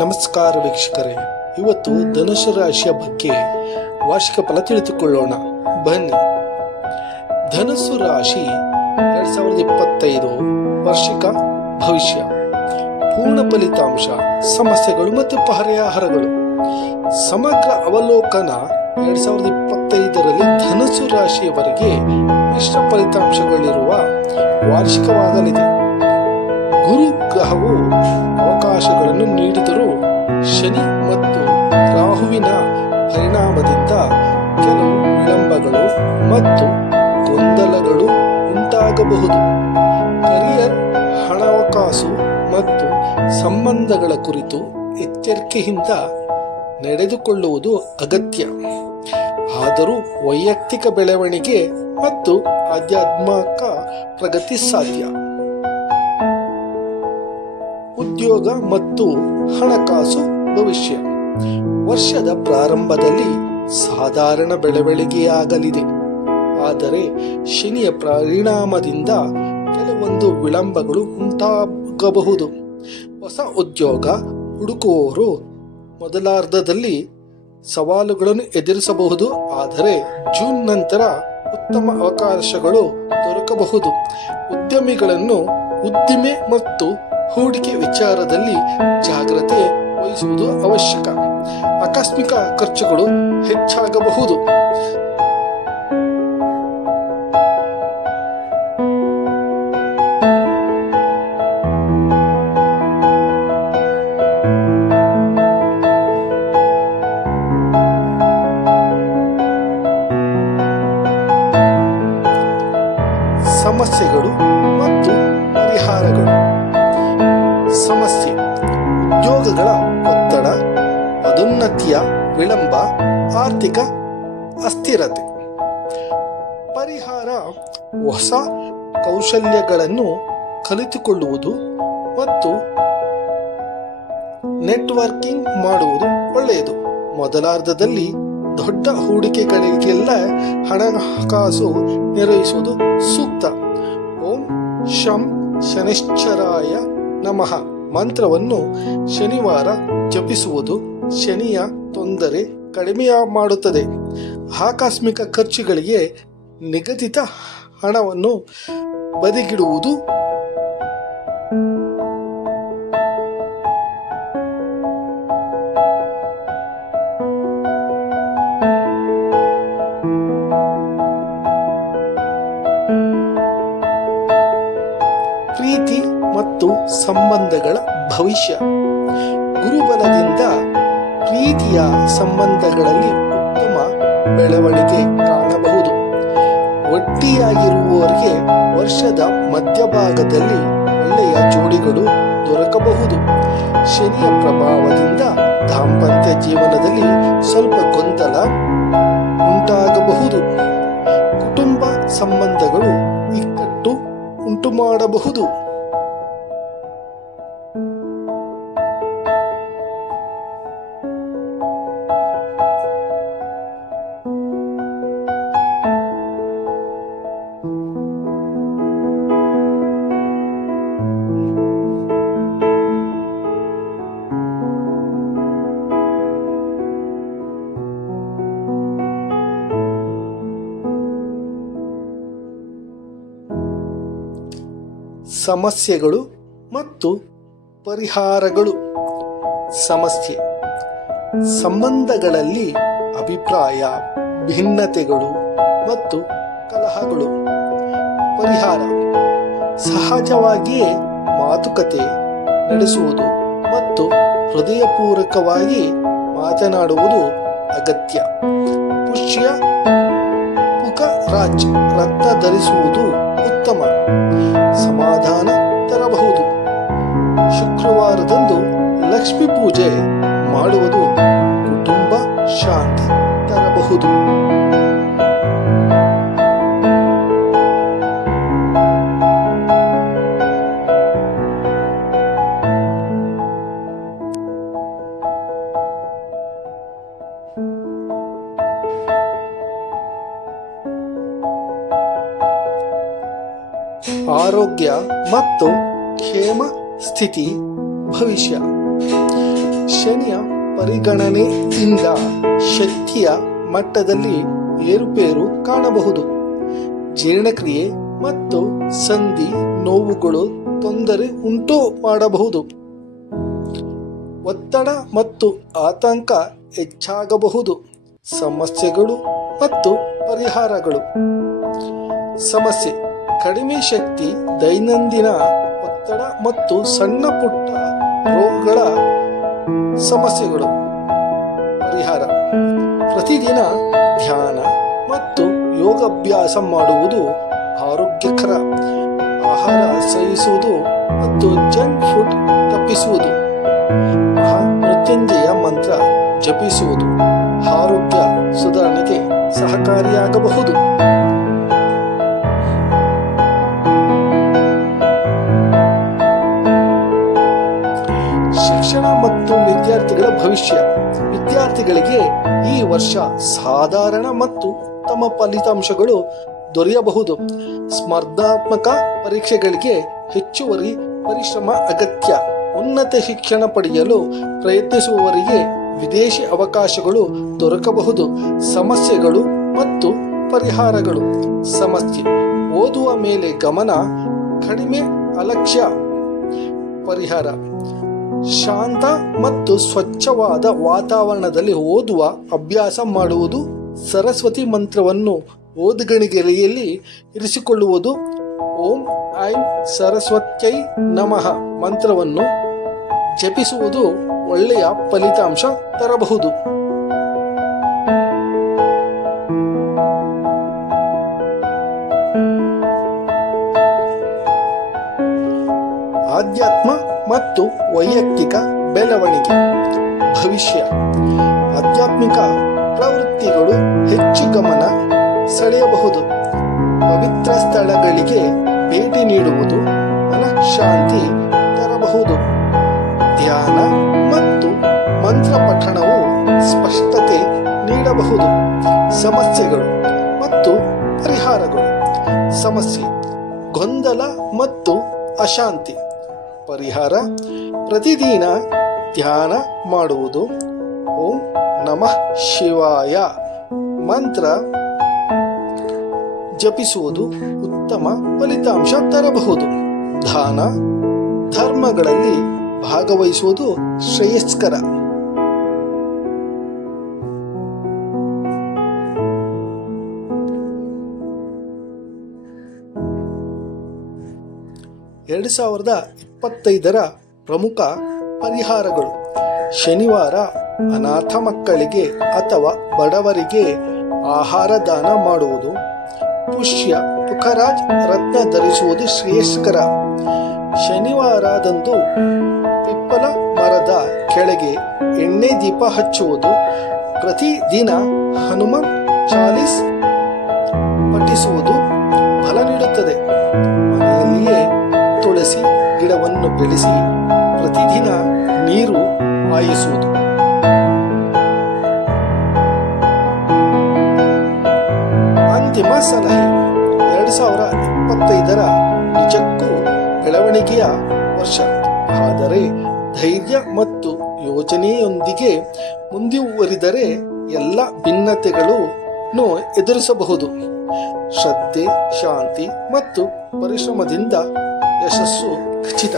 ನಮಸ್ಕಾರ ವೀಕ್ಷಕರೇ, ಇವತ್ತು ಧನುಸು ರಾಶಿಯ ಬಗ್ಗೆ ವಾರ್ಷಿಕ ಫಲ ತಿಳಿದುಕೊಳ್ಳೋಣ ಬನ್ನಿ. ಧನುಸು ರಾಶಿ 2025 ವಾರ್ಷಿಕ ಭವಿಷ್ಯ. ಪೂರ್ಣ ಫಲಿತಾಂಶ, ಸಮಸ್ಯೆಗಳು ಮತ್ತು ಪರಿಹಾರಗಳು. ಸಮಗ್ರ ಅವಲೋಕನ 2025ರಲ್ಲಿ ಧನುಸು ರಾಶಿಯವರಿಗೆ ಮಿಶ್ರ ಫಲಿತಾಂಶಗಳಿರುವ ವಾರ್ಷಿಕವಾಗಲಿದೆ. ಗುರು ಗ್ರಹವು ಅವಕಾಶಗಳನ್ನು ನೀಡಿದರೂ ಶನಿ ಮತ್ತು ರಾಹುವಿನ ಪರಿಣಾಮದಿಂದ ಕೆಲವು ವಿಳಂಬಗಳು ಮತ್ತು ಗೊಂದಲಗಳು ಉಂಟಾಗಬಹುದು. ಕರಿಯರ್, ಹಣಕಾಸು ಮತ್ತು ಸಂಬಂಧಗಳ ಕುರಿತು ಎಚ್ಚರಿಕೆಯಿಂದ ನಡೆದುಕೊಳ್ಳುವುದು ಅಗತ್ಯ. ಆದರೂ ವೈಯಕ್ತಿಕ ಬೆಳವಣಿಗೆ ಮತ್ತು ಆಧ್ಯಾತ್ಮಿಕ ಪ್ರಗತಿ ಸಾಧ್ಯ. ಉದ್ಯೋಗ ಮತ್ತು ಹಣಕಾಸು ಭವಿಷ್ಯ. ವರ್ಷದ ಪ್ರಾರಂಭದಲ್ಲಿ ಸಾಧಾರಣ ಬೆಳವಣಿಗೆಯಾಗಲಿದೆ, ಆದರೆ ಶನಿಯ ಪರಿಣಾಮದಿಂದ ಕೆಲವೊಂದು ವಿಳಂಬಗಳು ಉಂಟಾಗಬಹುದು. ಹೊಸ ಉದ್ಯೋಗ ಹುಡುಕುವವರು ಮೊದಲಾರ್ಧದಲ್ಲಿ ಸವಾಲುಗಳನ್ನು ಎದುರಿಸಬಹುದು, ಆದರೆ ಜೂನ್ ನಂತರ ಉತ್ತಮ ಅವಕಾಶಗಳು ದೊರಕಬಹುದು. ಉದ್ಯಮಿಗಳನ್ನು ಉದ್ದಿಮೆ ಮತ್ತು ಹೂಡಿಕೆ ವಿಚಾರದಲ್ಲಿ ಜಾಗ್ರತೆ ವಹಿಸುವುದು ಅವಶ್ಯಕ. ಆಕಸ್ಮಿಕ ಖರ್ಚುಗಳು ಹೆಚ್ಚಾಗಬಹುದು. ಸಮಸ್ಯೆಗಳು ಮತ್ತು ಪರಿಹಾರಗಳು. ಸಮಸ್ಯೆ: ಉದ್ಯೋಗಗಳ ಒತ್ತಡ, ಪದೋನ್ನತಿಯ ವಿಳಂಬ, ಆರ್ಥಿಕ ಅಸ್ಥಿರತೆ. ಪರಿಹಾರ: ಹೊಸ ಕೌಶಲ್ಯಗಳನ್ನು ಕಲಿತುಕೊಳ್ಳುವುದು ಮತ್ತು ನೆಟ್ವರ್ಕಿಂಗ್ ಮಾಡುವುದು ಒಳ್ಳೆಯದು. ಮೊದಲಾರ್ಧದಲ್ಲಿ ದೊಡ್ಡ ಹೂಡಿಕೆಗಳಿಗೆಲ್ಲ ಹಣಕಾಸು ನಿರ್ವಹಿಸುವುದು ಸೂಕ್ತ. ಓಂ ಶಂ ಶನಿಶ್ಚರಾಯ ನಮಃ ಮಂತ್ರವನ್ನು ಶನಿವಾರ ಜಪಿಸುವುದು ಶನಿಯ ತೊಂದರೆ ಕಡಿಮೆ ಮಾಡುತ್ತದೆ. ಆಕಸ್ಮಿಕ ಖರ್ಚುಗಳಿಗೆ ನಿಗದಿತ ಹಣವನ್ನು ಬದಿಗಿಡುವುದು. ಪ್ರೀತಿ ಮತ್ತು ಸಂಬಂಧಗಳ ಭವಿಷ್ಯ. ಗುರುಬಲದಿಂದ ಪ್ರೀತಿಯ ಸಂಬಂಧಗಳಲ್ಲಿ ಉತ್ತಮ ಬೆಳವಣಿಗೆ ಕಾಣಬಹುದು. ಒಟ್ಟಿಯಾಗಿರುವವರಿಗೆ ವರ್ಷದ ಮಧ್ಯಭಾಗದಲ್ಲಿ ಒಳ್ಳೆಯ ಜೋಡಿಗಳು ದೊರಕಬಹುದು. ಶನಿಯ ಪ್ರಭಾವದಿಂದ ದಾಂಪತ್ಯ ಜೀವನದಲ್ಲಿ ಸ್ವಲ್ಪ ಗೊಂದಲ ಉಂಟಾಗಬಹುದು. ಕುಟುಂಬ ಸಂಬಂಧಗಳು ಇಕ್ಕಟ್ಟು ಉಂಟುಮಾಡಬಹುದು. ಸಮಸ್ಯೆಗಳು ಮತ್ತು ಪರಿಹಾರಗಳು. ಸಮಸ್ಯೆ: ಸಂಬಂಧಗಳಲ್ಲಿ ಅಭಿಪ್ರಾಯ ಭಿನ್ನತೆಗಳು ಮತ್ತು ಕಲಹಗಳು. ಪರಿಹಾರ: ಸಹಜವಾಗಿಯೇ ಮಾತುಕತೆ ನಡೆಸುವುದು ಮತ್ತು ಹೃದಯಪೂರ್ವಕವಾಗಿ ಮಾತನಾಡುವುದು ಅಗತ್ಯ. ಪುಷ್ಯ ಪುಕರಾಜ್ ರಕ್ತ ಧರಿಸುವುದು ಉತ್ತಮ. ಸಮಾಧಾನ ತರಬಹುದು. ಶುಕ್ರವಾರದಂದು ಲಕ್ಷ್ಮೀ ಪೂಜೆ ಮಾಡುವುದು ಕುಟುಂಬ ಶಾಂತಿ ತರಬಹುದು. ಆರೋಗ್ಯ ಮತ್ತು ಕ್ಷೇಮ ಸ್ಥಿತಿ ಭವಿಷ್ಯ. ಶನಿಯ ಪರಿಗಣನೆಯಿಂದ ಶಕ್ತಿಯ ಮಟ್ಟದಲ್ಲಿ ಏರುಪೇರು ಕಾಣಬಹುದು. ಜೀರ್ಣಕ್ರಿಯೆ ಮತ್ತು ಸಂಧಿ ನೋವುಗಳು ತೊಂದರೆ ಉಂಟು ಮಾಡಬಹುದು. ಒತ್ತಡ ಮತ್ತು ಆತಂಕ ಹೆಚ್ಚಾಗಬಹುದು. ಸಮಸ್ಯೆಗಳು ಮತ್ತು ಪರಿಹಾರಗಳು. ಸಮಸ್ಯೆ: ಕಡಿಮೆ ಶಕ್ತಿ, ದೈನಂದಿನ ಒತ್ತಡ ಮತ್ತು ಸಣ್ಣ ಪುಟ್ಟ ರೋಗಗಳ ಸಮಸ್ಯೆಗಳು. ಪರಿಹಾರ: ಪ್ರತಿದಿನ ಧ್ಯಾನ ಮತ್ತು ಯೋಗಾಭ್ಯಾಸ ಮಾಡುವುದು ಆರೋಗ್ಯಕರ. ಆಹಾರ ಸೇವಿಸುವುದು ಮತ್ತು ಜಂಕ್ ಫುಡ್ ತಪ್ಪಿಸುವುದು. ಮೃತ್ಯುಂಜಯ ಮಂತ್ರ ಜಪಿಸುವುದು ಆರೋಗ್ಯ ಸುಧಾರಣೆಗೆ ಸಹಕಾರಿಯಾಗಬಹುದು. ಶಿಕ್ಷಣ ಮತ್ತು ವಿದ್ಯಾರ್ಥಿಗಳ ಭವಿಷ್ಯ. ವಿದ್ಯಾರ್ಥಿಗಳಿಗೆ ಈ ವರ್ಷ ಸಾಧಾರಣ ಮತ್ತು ಉತ್ತಮ ಫಲಿತಾಂಶಗಳು ದೊರೆಯಬಹುದು. ಸ್ಪರ್ಧಾತ್ಮಕ ಪರೀಕ್ಷೆಗಳಿಗೆ ಹೆಚ್ಚುವರಿ ಪರಿಶ್ರಮ ಅಗತ್ಯ. ಉನ್ನತ ಶಿಕ್ಷಣ ಪಡೆಯಲು ಪ್ರಯತ್ನಿಸುವವರಿಗೆ ವಿದೇಶಿ ಅವಕಾಶಗಳು ದೊರಕಬಹುದು. ಸಮಸ್ಯೆಗಳು ಮತ್ತು ಪರಿಹಾರಗಳು. ಸಮಸ್ಯೆ: ಓದುವ ಮೇಲೆ ಗಮನ ಕಡಿಮೆ, ಅಲಕ್ಷ್ಯ. ಪರಿಹಾರ: ಶಾಂತ ಮತ್ತು ಸ್ವಚ್ಛವಾದ ವಾತಾವರಣದಲ್ಲಿ ಓದುವ ಅಭ್ಯಾಸ ಮಾಡುವುದು. ಸರಸ್ವತಿ ಮಂತ್ರವನ್ನು ಓದುಗಣಿಗೆಯಲ್ಲಿ ಇರಿಸಿಕೊಳ್ಳುವುದು. ಓಂ ಐಂ ಸರಸ್ವತ್ಯೈ ನಮಃ ಮಂತ್ರವನ್ನು ಜಪಿಸುವುದು ಒಳ್ಳೆಯ ಫಲಿತಾಂಶ ತರಬಹುದು. ಆಧ್ಯಾತ್ಮ ಮತ್ತು ವೈಯಕ್ತಿಕ ಬೆಳವಣಿಗೆ. ಭವಿಷ್ಯ: ಆಧ್ಯಾತ್ಮಿಕ ಪ್ರವೃತ್ತಿಗಳು ಹೆಚ್ಚು ಗಮನ ಸೆಳೆಯಬಹುದು. ಪವಿತ್ರ ಸ್ಥಳಗಳಿಗೆ ಭೇಟಿ ನೀಡುವುದು ಮನಃಶಾಂತಿ ತರಬಹುದು. ಧ್ಯಾನ ಮತ್ತು ಮಂತ್ರ ಪಠಣವು ಸ್ಪಷ್ಟತೆ ನೀಡಬಹುದು. ಸಮಸ್ಯೆಗಳು ಮತ್ತು ಪರಿಹಾರಗಳು. ಸಮಸ್ಯೆ: ಗೊಂದಲ ಮತ್ತು ಅಶಾಂತಿ. ಪರಿಹಾರ: ಪ್ರತಿದಿನ ಧ್ಯಾನ ಮಾಡುವುದು. ಓಂ ನಮಃ ಶಿವಾಯ ಮಂತ್ರ ಜಪಿಸುವುದು ಉತ್ತಮ ಫಲಿತಾಂಶ ತರಬಹುದು. ದಾನ ಧರ್ಮಗಳಲ್ಲಿ ಭಾಗವಹಿಸುವುದು ಶ್ರೇಯಸ್ಕರ. ಎರಡು 2025 ಪ್ರಮುಖ ಪರಿಹಾರಗಳು. ಶನಿವಾರ ಅನಾಥ ಮಕ್ಕಳಿಗೆ ಅಥವಾ ಬಡವರಿಗೆ ಆಹಾರ ದಾನ ಮಾಡುವುದು. ಪುಷ್ಯ ತುಖರಾಜ್ ರತ್ನ ಧರಿಸುವುದು ಶ್ರೇಯಸ್ಕರ. ಶನಿವಾರದಂದು ಪಿಪ್ಪಲ ಮರದ ಕೆಳಗೆ ಎಣ್ಣೆ ದೀಪ ಹಚ್ಚುವುದು. ಪ್ರತಿದಿನ ಹನುಮಾನ್ ಚಾಲೀಸ್ ಪಠಿಸುವುದು ಫಲ ನೀಡುತ್ತದೆ. ಮನೆಯಲ್ಲಿಯೇ ತುಳಸಿ ಗಿಡವನ್ನು ಬೆಳೆಸಿ ಪ್ರತಿದಿನ ನೀರು ಹಾಯಿಸುವುದು. ಅಂತಿಮ ಸಲಹೆ: 2025 ನಿಜಕ್ಕೂ ಬೆಳವಣಿಗೆಯ ವರ್ಷ. ಆದರೆ ಧೈರ್ಯ ಮತ್ತು ಯೋಜನೆಯೊಂದಿಗೆ ಮುಂದುವರಿದರೆ ಎಲ್ಲ ಭಿನ್ನತೆಗಳನ್ನು ಎದುರಿಸಬಹುದು. ಶ್ರದ್ಧೆ, ಶಾಂತಿ ಮತ್ತು ಪರಿಶ್ರಮದಿಂದ ಯಶಸ್ಸು ಖಚಿತ.